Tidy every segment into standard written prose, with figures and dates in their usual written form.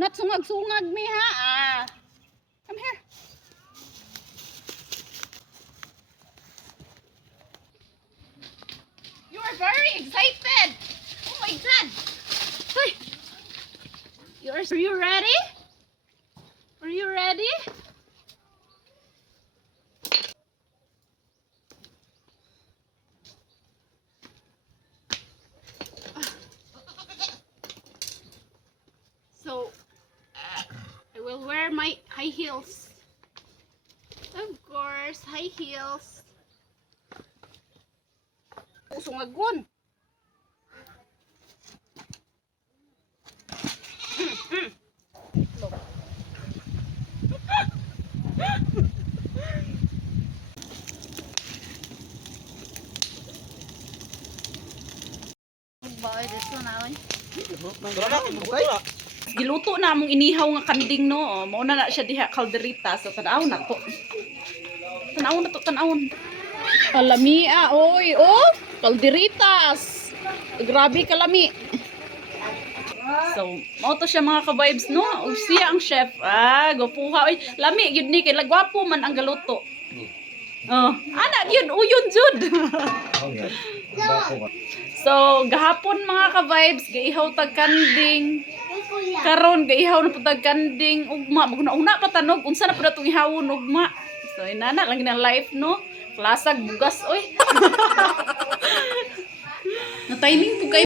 Not sungag-sungag me ha. Ah. Come here. You are very excited. Oh my God. Hey. Are you ready? Are you ready? So, I will wear my high heels. Of course, high heels. Sungagon. Boy, this one away. Giluto na among inihaw nga kanding no. Oh, mao na siya diha kalderita. So tanaw na to. Tanawon. Kalamia, oy, oh, kalderitas. Grabe kalami. So, mao to siya mga ka-vibes no. Ug siya ang chef. Ah, gopuha oy. Lami gyud ni kay lagwapo man ang galuto. Oh, ana yun uyon jud. So, gahapon mga ka-vibes, gaihaw tag kanding. Karon gaihaw na pud tag kanding ugma. Maguna-una pa tanog unsa na pud atong ihawon ugma. So, inana lang na life no. Klasag bugas oy. Na timing pud kay.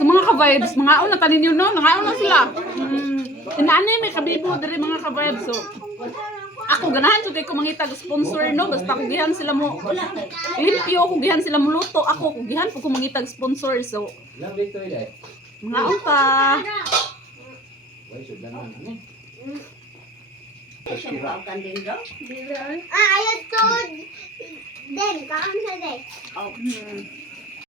So mga ka-vibes, mga aon na tanin yun no, nangaon na sila. Inaanay may kabibo diri mga ka-vibes. So, ako ganahan jud kay ko mangitag sponsor no, basta kugihan sila mo. Limpyo kugihan sila mo luto, ako kugihan pud ko mangitag sponsor. So, mga aon pa. Ayat to. Den, kaon sa den. Oh.